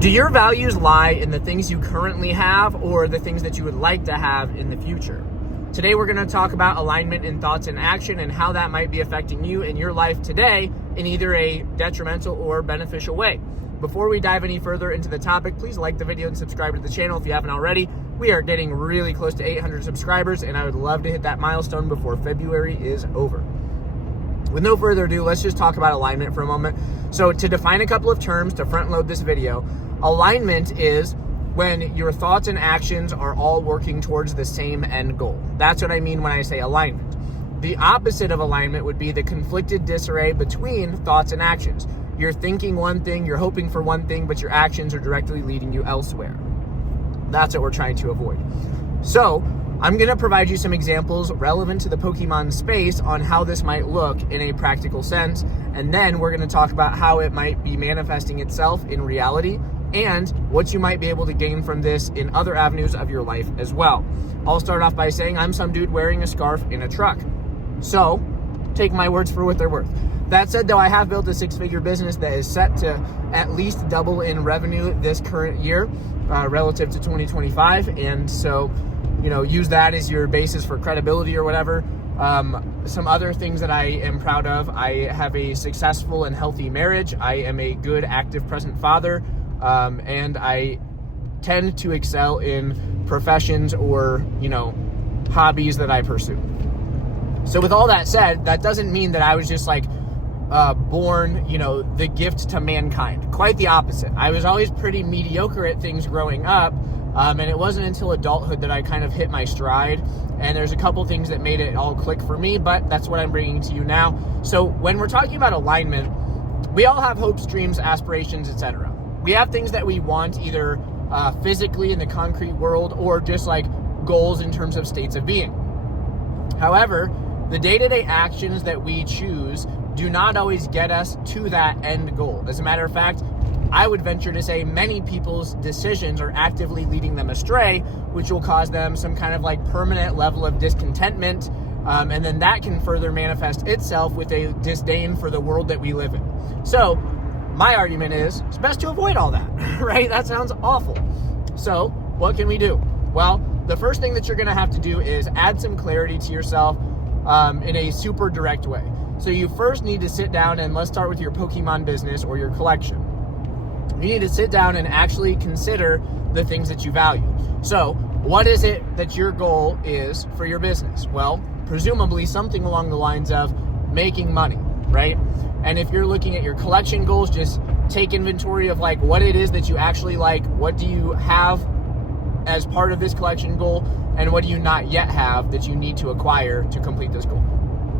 Do your values lie in the things you currently have or the things that you would like to have in the future? Today, we're going to talk about alignment in thoughts and action and how that might be affecting you in your life today in either a detrimental or beneficial way. Before we dive any further into the topic, please like the video and subscribe to the channel if you haven't already. We are getting really close to 800 subscribers, and I would love to hit that milestone before February is over. With no further ado, let's just talk about alignment for a moment. So to define a couple of terms to front load this video, alignment is when your thoughts and actions are all working towards the same end goal. That's what I mean when I say alignment. The opposite of alignment would be the conflicted disarray between thoughts and actions. You're thinking one thing, you're hoping for one thing, but your actions are directly leading you elsewhere. That's what we're trying to avoid. So I'm going to provide you some examples relevant to the Pokemon space on how this might look in a practical sense. And then we're going to talk about how it might be manifesting itself in reality and what you might be able to gain from this in other avenues of your life as well. I'll start off by saying I'm some dude wearing a scarf in a truck. So take my words for what they're worth. That said, though, I have built a six-figure business that is set to at least double in revenue this current year relative to 2025. And so, use that as your basis for credibility or whatever. Some other things that I am proud of: I have a successful and healthy marriage. I am a good, active, present father. And I tend to excel in professions or, hobbies that I pursue. So with all that said, that doesn't mean that I was just born, the gift to mankind. Quite the opposite. I was always pretty mediocre at things growing up. And it wasn't until adulthood that I kind of hit my stride. And there's a couple things that made it all click for me, but that's what I'm bringing to you now. So when we're talking about alignment, we all have hopes, dreams, aspirations, etc. We have things that we want either physically in the concrete world or just goals in terms of states of being. However, the day-to-day actions that we choose do not always get us to that end goal. As a matter of fact, I would venture to say many people's decisions are actively leading them astray, which will cause them some kind of permanent level of discontentment. And then that can further manifest itself with a disdain for the world that we live in. So my argument is it's best to avoid all that, right? That sounds awful. So what can we do? Well, the first thing that you're going to have to do is add some clarity to yourself in a super direct way. So you first need to sit down, and let's start with your Pokemon business or your collection. You need to sit down and actually consider the things that you value. So what is it that your goal is for your business? Well, presumably something along the lines of making money, right? And if you're looking at your collection goals, just take inventory of what it is that you actually like. What do you have as part of this collection goal? And what do you not yet have that you need to acquire to complete this goal?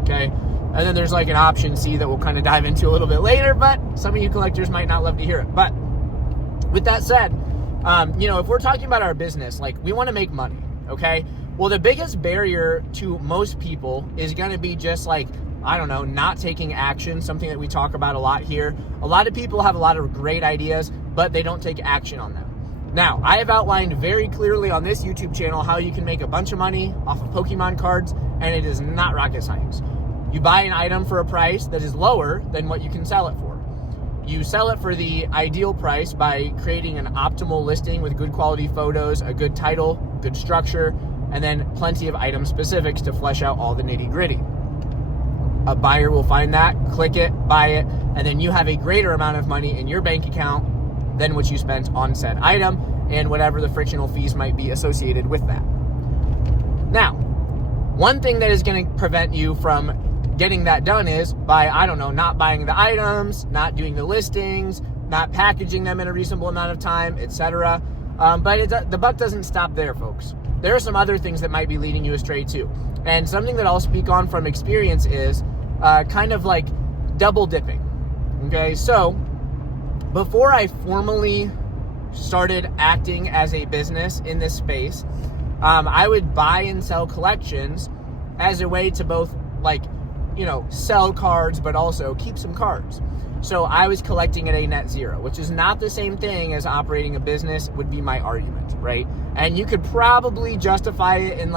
Okay. And then there's an option C that we'll kind of dive into a little bit later, but some of you collectors might not love to hear it. But with that said, if we're talking about our business, we want to make money. Okay. Well, the biggest barrier to most people is going to be just not taking action, something that we talk about a lot here. A lot of people have a lot of great ideas, but they don't take action on them. Now, I have outlined very clearly on this YouTube channel how you can make a bunch of money off of Pokemon cards, and it is not rocket science. You buy an item for a price that is lower than what you can sell it for. You sell it for the ideal price by creating an optimal listing with good quality photos, a good title, good structure, and then plenty of item specifics to flesh out all the nitty-gritty. A buyer will find that, click it, buy it, and then you have a greater amount of money in your bank account than what you spent on said item and whatever the frictional fees might be associated with that. Now, one thing that is going to prevent you from getting that done is by, not buying the items, not doing the listings, not packaging them in a reasonable amount of time, etc. But the buck doesn't stop there, folks. There are some other things that might be leading you astray too. And something that I'll speak on from experience is double dipping. Okay, so before I formally started acting as a business in this space, I would buy and sell collections as a way to both sell cards, but also keep some cards. So I was collecting at a net zero, which is not the same thing as operating a business, would be my argument, right? And you could probably justify it in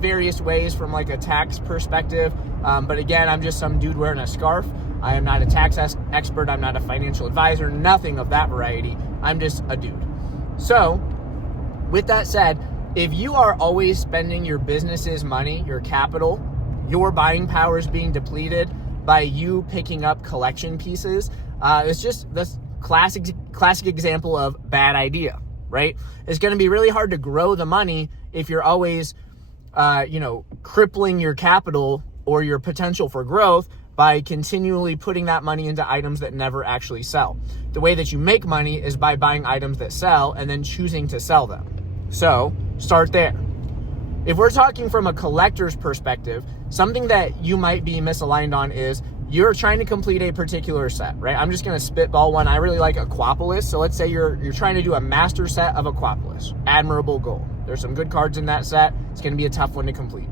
various ways from a tax perspective. But again, I'm just some dude wearing a scarf. I am not a tax expert. I'm not a financial advisor, nothing of that variety. I'm just a dude. So with that said, if you are always spending your business's money, your capital, your buying power is being depleted by you picking up collection pieces, it's just this classic example of bad idea, right? It's going to be really hard to grow the money if you're always, crippling your capital or your potential for growth by continually putting that money into items that never actually sell. The way that you make money is by buying items that sell and then choosing to sell them. So start there. If we're talking from a collector's perspective, something that you might be misaligned on is you're trying to complete a particular set, right? I'm just going to spitball one. I really like Aquapolis. So let's say you're trying to do a master set of Aquapolis. Admirable goal. There's some good cards in that set. It's going to be a tough one to complete.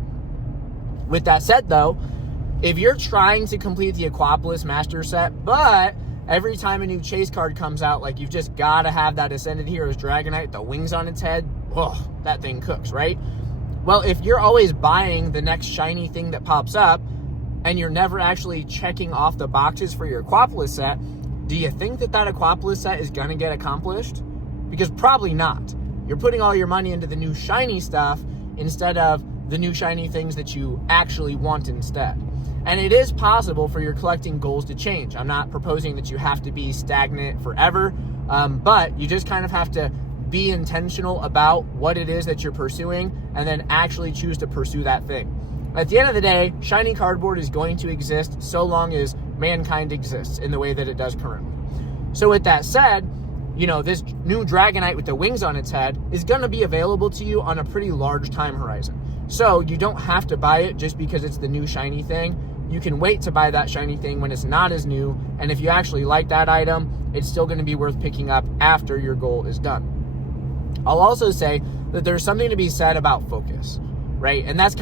With that said, though, if you're trying to complete the Aquapolis master set, but every time a new chase card comes out, like you've just got to have that Ascended Heroes Dragonite, the wings on its head, that thing cooks, right? Well, if you're always buying the next shiny thing that pops up and you're never actually checking off the boxes for your Aquapolis set, do you think that Aquapolis set is going to get accomplished? Because probably not. You're putting all your money into the new shiny stuff instead of the new shiny things that you actually want instead. And it is possible for your collecting goals to change. I'm not proposing that you have to be stagnant forever, but you just kind of have to be intentional about what it is that you're pursuing and then actually choose to pursue that thing. At the end of the day, shiny cardboard is going to exist so long as mankind exists in the way that it does currently. So with that said, this new Dragonite with the wings on its head is going to be available to you on a pretty large time horizon. So you don't have to buy it just because it's the new shiny thing. You can wait to buy that shiny thing when it's not as new. And if you actually like that item, it's still going to be worth picking up after your goal is done. I'll also say that there's something to be said about focus, right? And that's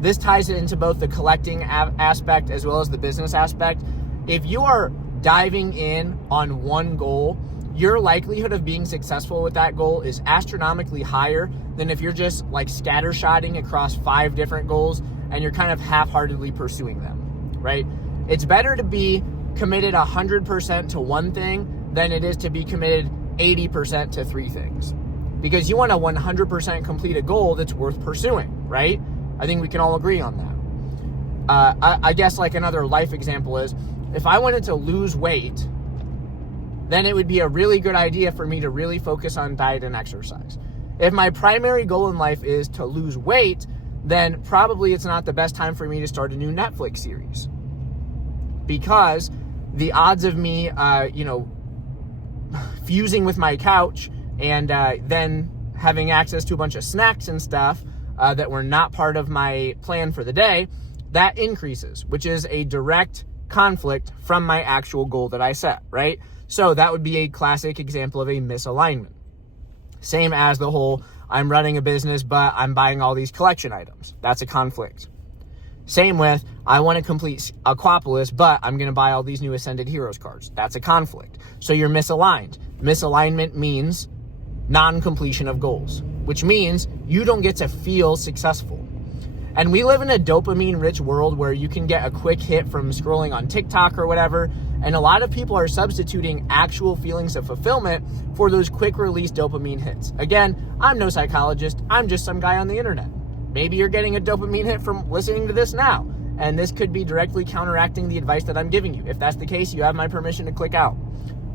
this ties it into both the collecting aspect as well as the business aspect. If you are diving in on one goal, your likelihood of being successful with that goal is astronomically higher than if you're just like scattershotting across 5 different goals and you're kind of half-heartedly pursuing them, right? It's better to be committed 100% to one thing than it is to be committed 80% to 3 things. Because you want to 100% complete a goal that's worth pursuing, right? I think we can all agree on that. I guess like another life example is, if I wanted to lose weight, then it would be a really good idea for me to really focus on diet and exercise. If my primary goal in life is to lose weight, then probably it's not the best time for me to start a new Netflix series. Because the odds of me, fusing with my couch and then having access to a bunch of snacks and stuff that were not part of my plan for the day, that increases, which is a direct conflict from my actual goal that I set, right? So that would be a classic example of a misalignment. Same as the whole, I'm running a business, but I'm buying all these collection items. That's a conflict. Same with, I want to complete Aquapolis, but I'm going to buy all these new Ascended Heroes cards. That's a conflict. So you're misaligned. Misalignment means non-completion of goals, which means you don't get to feel successful. And we live in a dopamine-rich world where you can get a quick hit from scrolling on TikTok or whatever, and a lot of people are substituting actual feelings of fulfillment for those quick-release dopamine hits. Again, I'm no psychologist. I'm just some guy on the internet. Maybe you're getting a dopamine hit from listening to this now, and this could be directly counteracting the advice that I'm giving you. If that's the case, you have my permission to click out.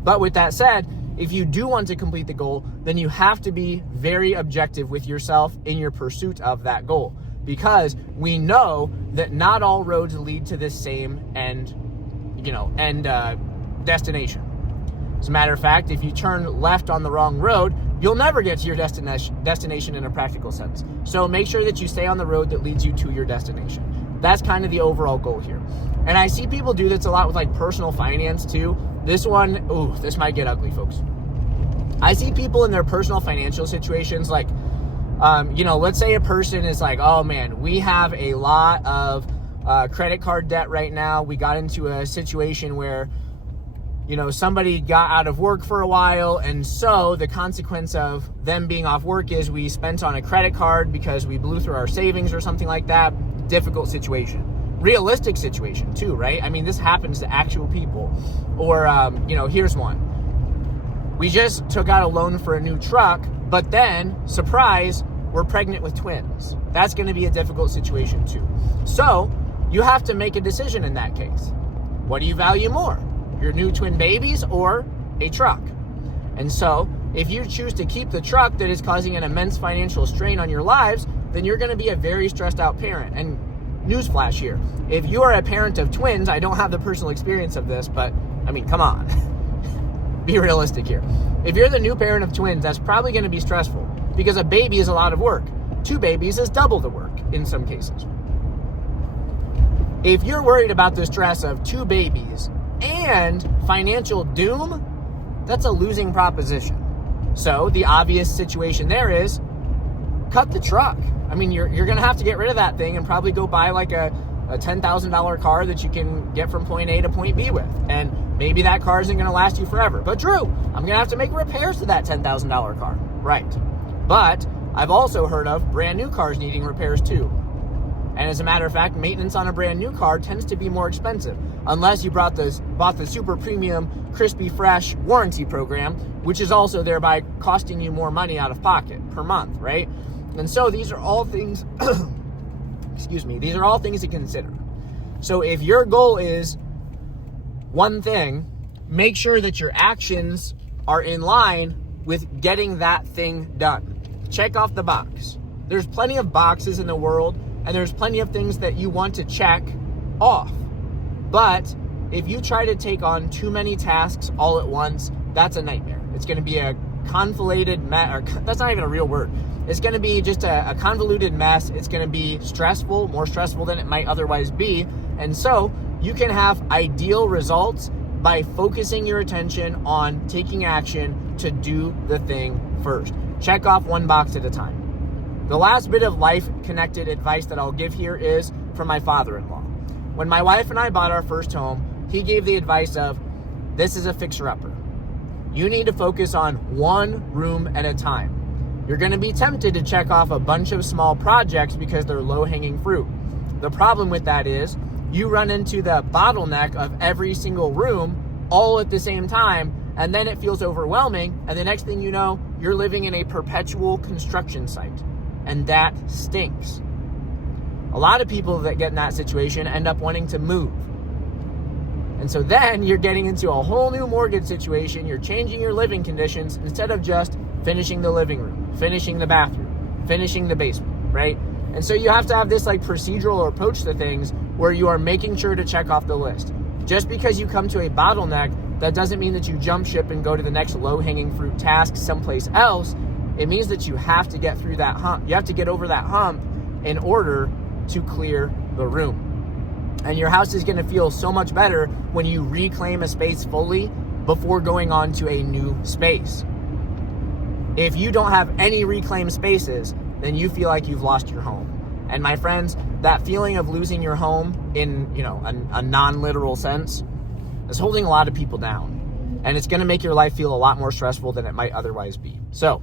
But with that said, if you do want to complete the goal, then you have to be very objective with yourself in your pursuit of that goal. Because we know that not all roads lead to the same end destination. As a matter of fact, if you turn left on the wrong road, you'll never get to your destination in a practical sense. So make sure that you stay on the road that leads you to your destination. That's kind of the overall goal here. And I see people do this a lot with like personal finance too. This might get ugly, folks. I see people in their personal financial situations like, let's say a person is like, oh man, we have a lot of credit card debt right now. We got into a situation where, somebody got out of work for a while. And so the consequence of them being off work is we spent on a credit card because we blew through our savings or something like that. Difficult situation. realistic situation too, right? I mean, this happens to actual people. Or, here's one. We just took out a loan for a new truck, but then, surprise, we're pregnant with twins. That's going to be a difficult situation too. So you have to make a decision in that case. What do you value more? Your new twin babies or a truck? And so if you choose to keep the truck that is causing an immense financial strain on your lives, then you're going to be a very stressed out parent. And newsflash here, if you are a parent of twins, I don't have the personal experience of this, but I mean, come on. Be realistic here. If you're the new parent of twins, that's probably going to be stressful because a baby is a lot of work. 2 babies is double the work in some cases. If you're worried about the stress of 2 babies and financial doom, that's a losing proposition. So the obvious situation there is cut the truck. I mean, you're going to have to get rid of that thing and probably go buy like a $10,000 car that you can get from point A to point B with. And maybe that car isn't going to last you forever. But Drew, I'm going to have to make repairs to that $10,000 car. Right. But I've also heard of brand new cars needing repairs too. And as a matter of fact, maintenance on a brand new car tends to be more expensive unless you bought the super premium, crispy fresh warranty program, which is also thereby costing you more money out of pocket per month, right? And so these are all things, these are all things to consider. So if your goal is one thing, make sure that your actions are in line with getting that thing done. Check off the box. There's plenty of boxes in the world, and there's plenty of things that you want to check off. But if you try to take on too many tasks all at once, that's a nightmare. It's going to be a convoluted mess, or that's not even a real word. It's going to be just a convoluted mess. It's going to be stressful, more stressful than it might otherwise be. And so you can have ideal results by focusing your attention on taking action to do the thing first. Check off one box at a time. The last bit of life-connected advice that I'll give here is from my father-in-law. When my wife and I bought our first home, he gave the advice of, this is a fixer-upper. You need to focus on one room at a time. You're going to be tempted to check off a bunch of small projects because they're low-hanging fruit. The problem with that is you run into the bottleneck of every single room all at the same time, and then it feels overwhelming, and the next thing you know, you're living in a perpetual construction site, and that stinks. A lot of people that get in that situation end up wanting to move. And so then you're getting into a whole new mortgage situation. You're changing your living conditions instead of just finishing the living room, finishing the bathroom, finishing the basement, right? And so you have to have this like procedural approach to things where you are making sure to check off the list. Just because you come to a bottleneck, that doesn't mean that you jump ship and go to the next low-hanging fruit task someplace else. It means that you have to get through that hump. You have to get over that hump in order to clear the room. And your house is going to feel so much better when you reclaim a space fully before going on to a new space. If you don't have any reclaimed spaces, then you feel like you've lost your home. And my friends, that feeling of losing your home in, a non-literal sense is holding a lot of people down. And it's going to make your life feel a lot more stressful than it might otherwise be. So,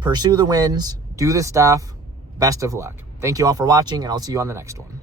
pursue the wins, do the stuff. Best of luck. Thank you all for watching, and I'll see you on the next one.